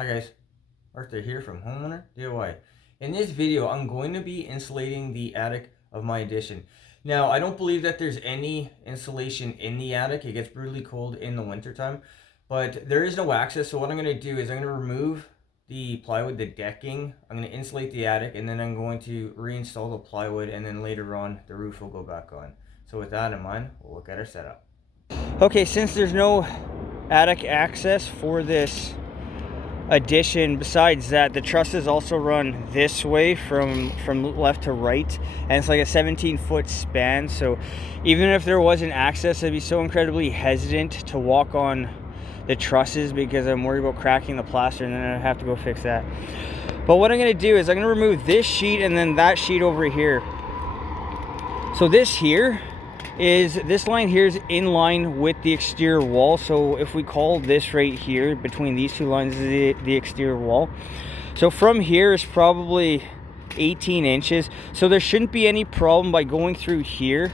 Hi guys, Arthur here from Homeowner DIY. In this video, I'm going to be insulating the attic of my addition. Now, I don't believe that there's any insulation in the attic. It gets brutally cold in the wintertime, but there is no access. So what I'm going to do is I'm going to remove the plywood, the decking. I'm going to insulate the attic, and then I'm going to reinstall the plywood, and then later on the roof will go back on. So with that in mind, we'll look at our setup. Okay, since there's no attic access for this addition, besides that, the trusses also run this way from left to right, and it's like a 17-foot span. So even if there wasn't access, I'd be so incredibly hesitant to walk on the trusses because I'm worried about cracking the plaster, and then I'd have to go fix that. But what I'm going to do is I'm going to remove this sheet and then that sheet over here. So this line here is in line with the exterior wall. So if we call this right here, between these two lines is the exterior wall. So from here is probably 18 inches. So there shouldn't be any problem by going through here,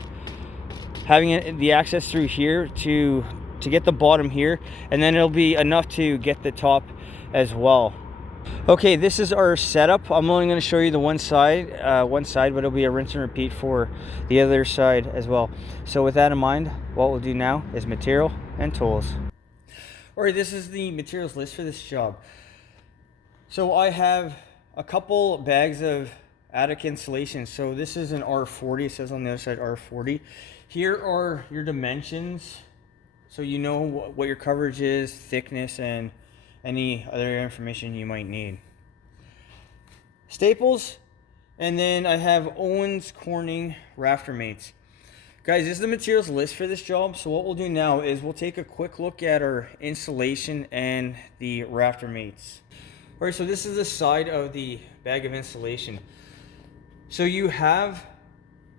having the access through here to get the bottom here, and then it'll be enough to get the top as well. Okay, this is our setup. I'm only going to show you the one side, but it'll be a rinse and repeat for the other side as well. So with that in mind, what we'll do now is material and tools. All right, this is the materials list for this job. So I have a couple bags of attic insulation. So this is an R40. It says on the other side R40. Here are your dimensions, so you know what your coverage is, thickness, and any other information you might need. Staples, and then I have Owens Corning rafter mates. Guys, this is the materials list for this job. So what we'll do now is we'll take a quick look at our insulation and the rafter mates. All right, so this is the side of the bag of insulation. So you have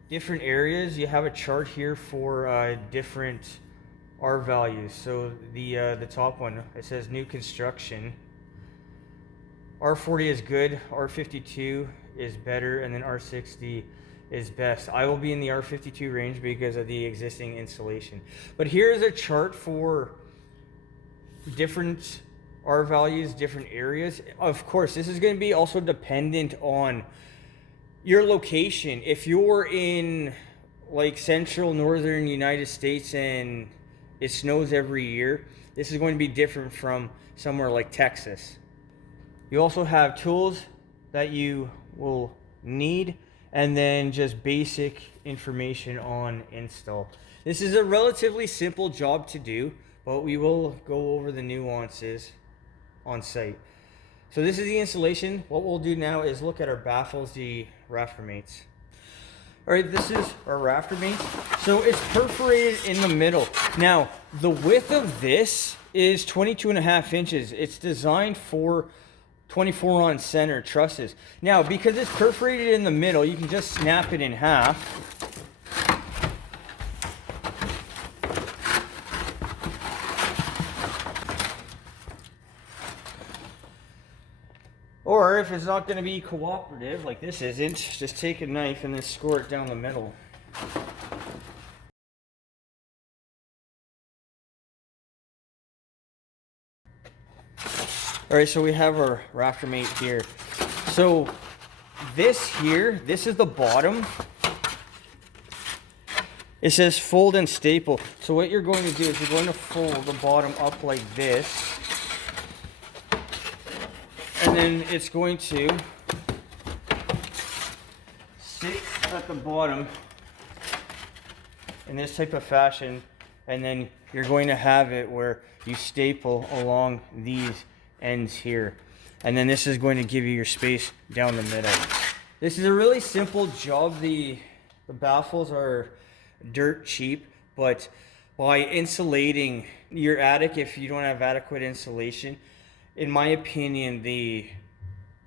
different areas. You have a chart here for different R values. So the top one, it says new construction. R40 is good, R52 is better, and then R60 is best. I will be in the R52 range because of the existing insulation. But here's a chart for different R values, different areas. Of course, this is going to be also dependent on your location. If you're in like central northern United States and it snows every year, this is going to be different from somewhere like Texas. You also have tools that you will need, and then just basic information on install. This is a relatively simple job to do, but we will go over the nuances on site. So this is the installation. What we'll do now is look at our baffles, the rafter mates. All right, this is our rafter mates. So it's perforated in the middle. Now, the width of this is 22.5 inches. It's designed for 24 on center trusses. Now, because it's perforated in the middle, you can just snap it in half. Or if it's not going to be cooperative, like this isn't, just take a knife and then score it down the middle. Alright, so we have our rafter mate here. So this here, this is the bottom. It says fold and staple. So what you're going to do is you're going to fold the bottom up like this. And then it's going to sit at the bottom in this type of fashion, and then you're going to have it where you staple along these ends here. And then this is going to give you your space down the middle. This is a really simple job. The baffles are dirt cheap, but by insulating your attic, if you don't have adequate insulation, in my opinion, the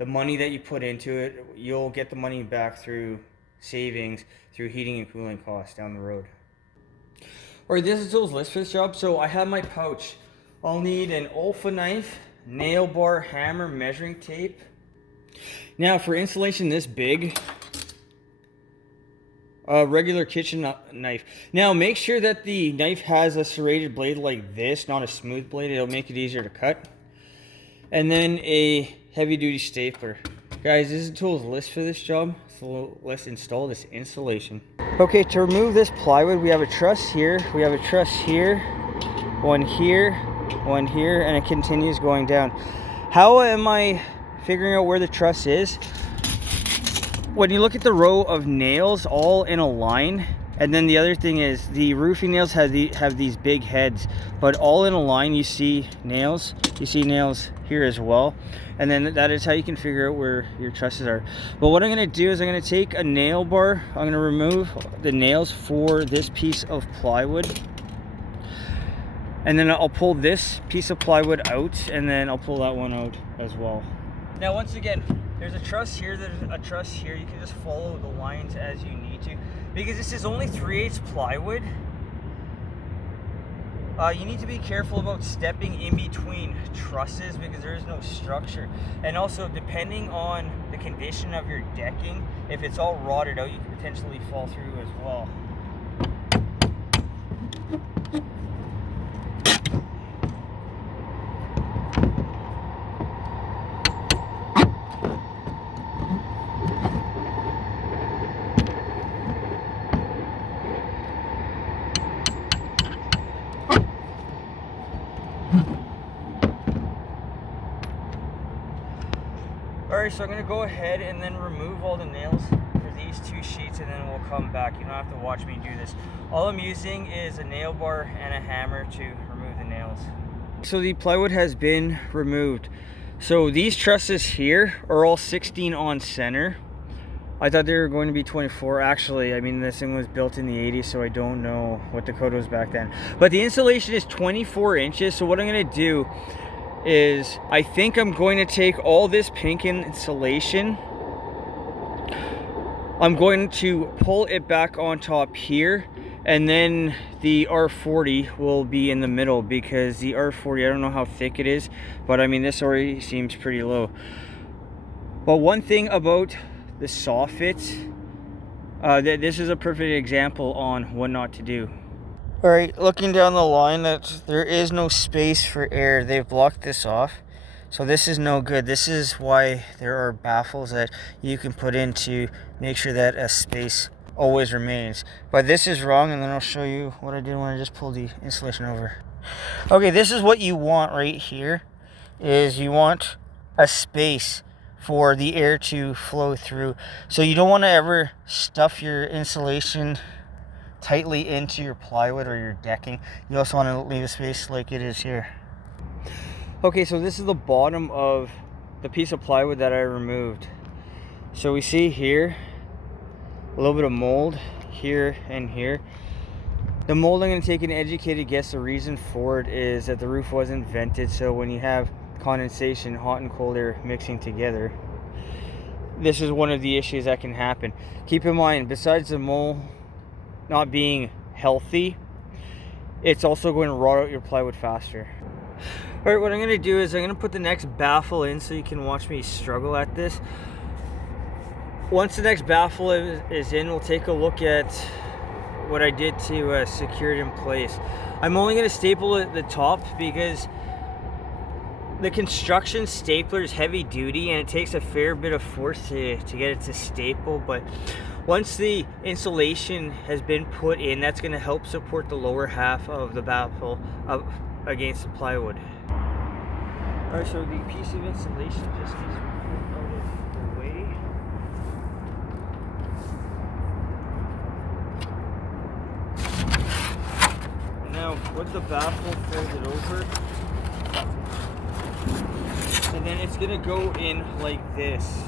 money that you put into it, you'll get the money back through savings, through heating and cooling costs down the road. All right, this is tools list for this job. So I have my pouch. I'll need an Olfa knife, nail bar, hammer, measuring tape. Now for insulation this big, a regular kitchen knife. Now make sure that the knife has a serrated blade like this, not a smooth blade. It'll make it easier to cut. and then a heavy duty stapler. Guys, this is the tools list for this job, so let's install this insulation. Okay, to remove this plywood, we have a truss here, we have a truss here, one here, and it continues going down. How am I figuring out where the truss is? When you look at the row of nails all in a line, and then the other thing is the roofing nails have these big heads, but all in a line you see nails. You see nails here as well, and then that is how you can figure out where your trusses are. But what I'm going to do is I'm going to take a nail bar, I'm going to remove the nails for this piece of plywood, and then I'll pull this piece of plywood out, and then I'll pull that one out as well. Now once again, there's a truss here, there's a truss here. You can just follow the lines as you need to. Because this is only 3/8 plywood, you need to be careful about stepping in between trusses because there is no structure. And also, depending on the condition of your decking, if it's all rotted out, you could potentially fall through as well. Alright, so I'm going to go ahead and then remove all the nails for these two sheets, and then we'll come back. You don't have to watch me do this. All I'm using is a nail bar and a hammer to remove the nails. So the plywood has been removed. So these trusses here are all 16 on center. I thought they were going to be 24. Actually, I mean, this thing was built in the 80s, so I don't know what the code was back then. But the insulation is 24 inches. So what I'm going to do is I think I'm going to take all this pink insulation, I'm going to pull it back on top here, and then the R40 will be in the middle, because the R40, I don't know how thick it is, but I mean, this already seems pretty low. But one thing about the soffits, this is a perfect example on what not to do. All right, looking down the line, that there is no space for air. They've blocked this off, so this is no good. This is why there are baffles that you can put in to make sure that a space always remains. But this is wrong, and then I'll show you what I did when I just pulled the insulation over. Okay, this is what you want right here, is you want a space for the air to flow through. So you don't want to ever stuff your insulation tightly into your plywood or your decking. You also want to leave a space like it is here. Okay, so this is the bottom of the piece of plywood that I removed. So we see here a little bit of mold here and here. The mold, I'm going to take an educated guess. The reason for it is that the roof wasn't vented, so when you have condensation, hot and cold air mixing together, this is one of the issues that can happen. Keep in mind, besides the mold not being healthy, it's also going to rot out your plywood faster. All right, what I'm going to do is I'm going to put the next baffle in so you can watch me struggle at this. Once the next baffle is in, we'll take a look at what I did to secure it in place. I'm only going to staple at the top because the construction stapler is heavy duty and it takes a fair bit of force to get it to staple, but once the insulation has been put in, that's going to help support the lower half of the baffle up against the plywood. Alright, so the piece of insulation just needs to be pulled out of the way. And now with the baffle folded over, and then it's going to go in like this.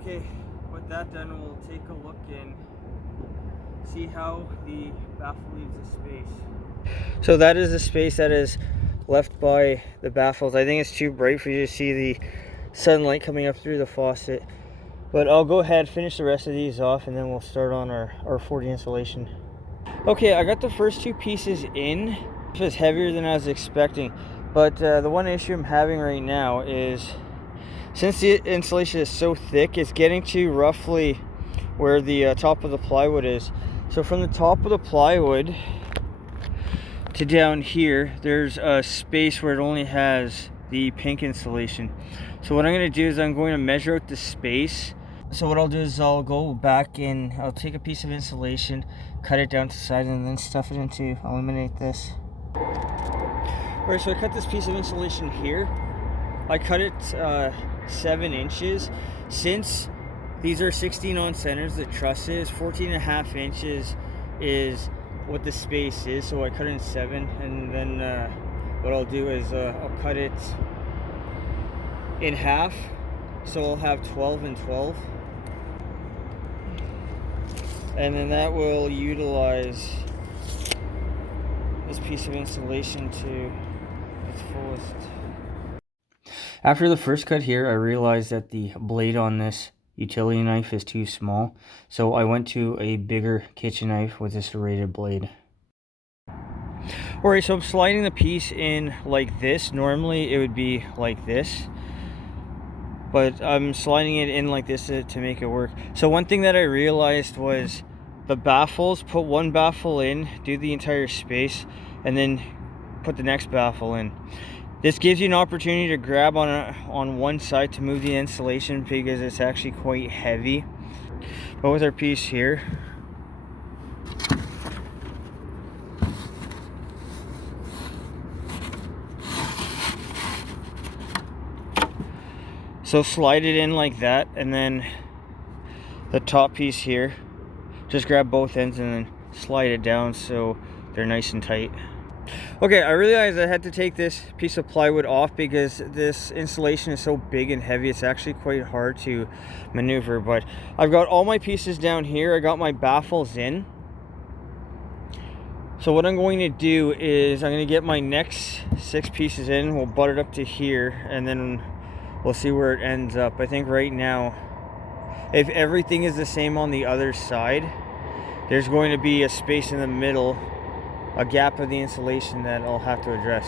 Okay, with that done, we'll take a look and see how the baffle leaves the space. So that is the space that is left by the baffles. I think it's too bright for you to see the sunlight coming up through the faucet. But I'll go ahead, finish the rest of these off, and then we'll start on our 40 insulation. Okay, I got the first two pieces in. It's heavier than I was expecting. But the one issue I'm having right now is, since the insulation is so thick, it's getting to roughly where the top of the plywood is. So from the top of the plywood to down here, there's a space where it only has the pink insulation. So what I'm going to do is I'm going to measure out the space. So what I'll do is I'll go back and I'll take a piece of insulation, cut it down to the side, and then stuff it into, eliminate this. Alright, so I cut this piece of insulation here. I cut it 7 inches. Since these are 16 on centers, the trusses, 14.5 inches is what the space is. So I cut it in 7, and then what I'll do is I'll cut it in half. So I'll have 12 and 12. And then that will utilize this piece of insulation to its fullest. After the first cut here, I realized that the blade on this utility knife is too small, so I went to a bigger kitchen knife with a serrated blade. Alright, so I'm sliding the piece in like this. Normally it would be like this, but I'm sliding it in like this to make it work. So one thing that I realized was the baffles, put one baffle in, do the entire space, and then put the next baffle in. This gives you an opportunity to grab on one side to move the insulation because it's actually quite heavy. But with our piece here, so slide it in like that, and then the top piece here, just grab both ends and then slide it down so they're nice and tight. Okay, I realized I had to take this piece of plywood off because this insulation is so big and heavy. It's actually quite hard to maneuver, but I've got all my pieces down here. I got my baffles in. So what I'm going to do is I'm going to get my next 6 pieces in. We'll butt it up to here, and then we'll see where it ends up. I think right now, if everything is the same on the other side, there's going to be a space in the middle, a gap of the insulation that I'll have to address.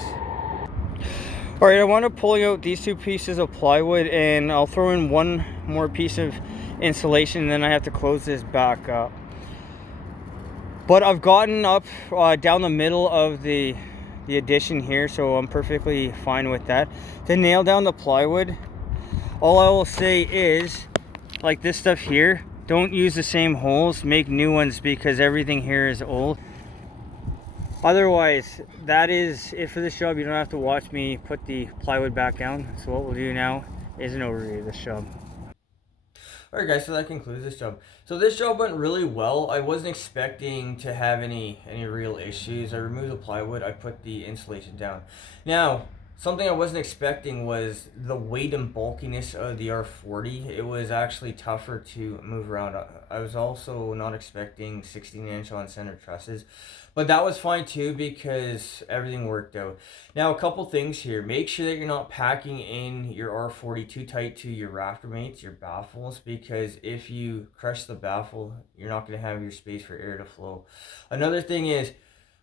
Alright, I want to pull out these 2 pieces of plywood, and I'll throw in one more piece of insulation, and then I have to close this back up. But I've gotten up down the middle of the addition here, so I'm perfectly fine with that. To nail down the plywood, all I will say is, like this stuff here, don't use the same holes, make new ones because everything here is old. Otherwise, that is it for this job. You don't have to watch me put the plywood back down. So what we'll do now is an overview of this job. Alright guys, so that concludes this job. So this job went really well. I wasn't expecting to have any real issues. I removed the plywood, I put the insulation down. Now, something I wasn't expecting was the weight and bulkiness of the R40. It was actually tougher to move around. I was also not expecting 16-inch on center trusses, but that was fine too because everything worked out. Now, a couple things here. Make sure that you're not packing in your R40 too tight to your rafter mates, your baffles, because if you crush the baffle, you're not going to have your space for air to flow. Another thing is,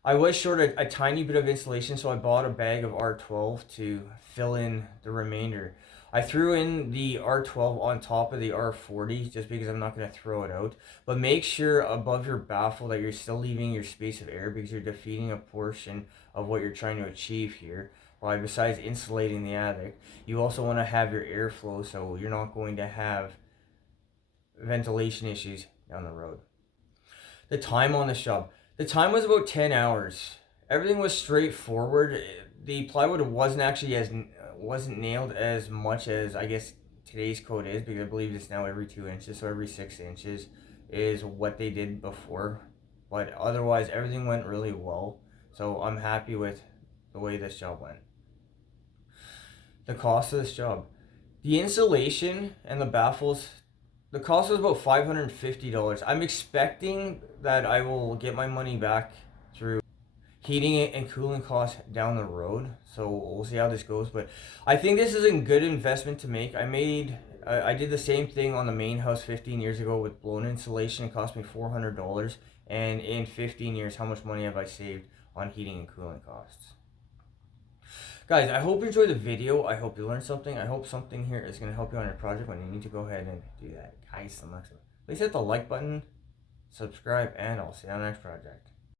I was short a tiny bit of insulation, so I bought a bag of R12 to fill in the remainder. I threw in the R12 on top of the R40 just because I'm not going to throw it out. But make sure above your baffle that you're still leaving your space of air because you're defeating a portion of what you're trying to achieve here. Well, besides insulating the attic, you also want to have your airflow so you're not going to have ventilation issues down the road. The time on this job. The time was about 10 hours. Everything was straightforward. The plywood wasn't nailed as much as I guess today's code is, because I believe it's now every 2 inches, so every 6 inches is what they did before. But otherwise, everything went really well. So I'm happy with the way this job went. The cost of this job. The insulation and the baffles The cost was about $550. I'm expecting that I will get my money back through heating it and cooling costs down the road. So we'll see how this goes. But I think this is a good investment to make. I did the same thing on the main house 15 years ago with blown insulation. It cost me $400. And in 15 years, how much money have I saved on heating and cooling costs? Guys, I hope you enjoyed the video. I hope you learned something. I hope something here is going to help you on your project when you need to go ahead and do that. Guys, please hit the like button, subscribe, and I'll see you on the next project.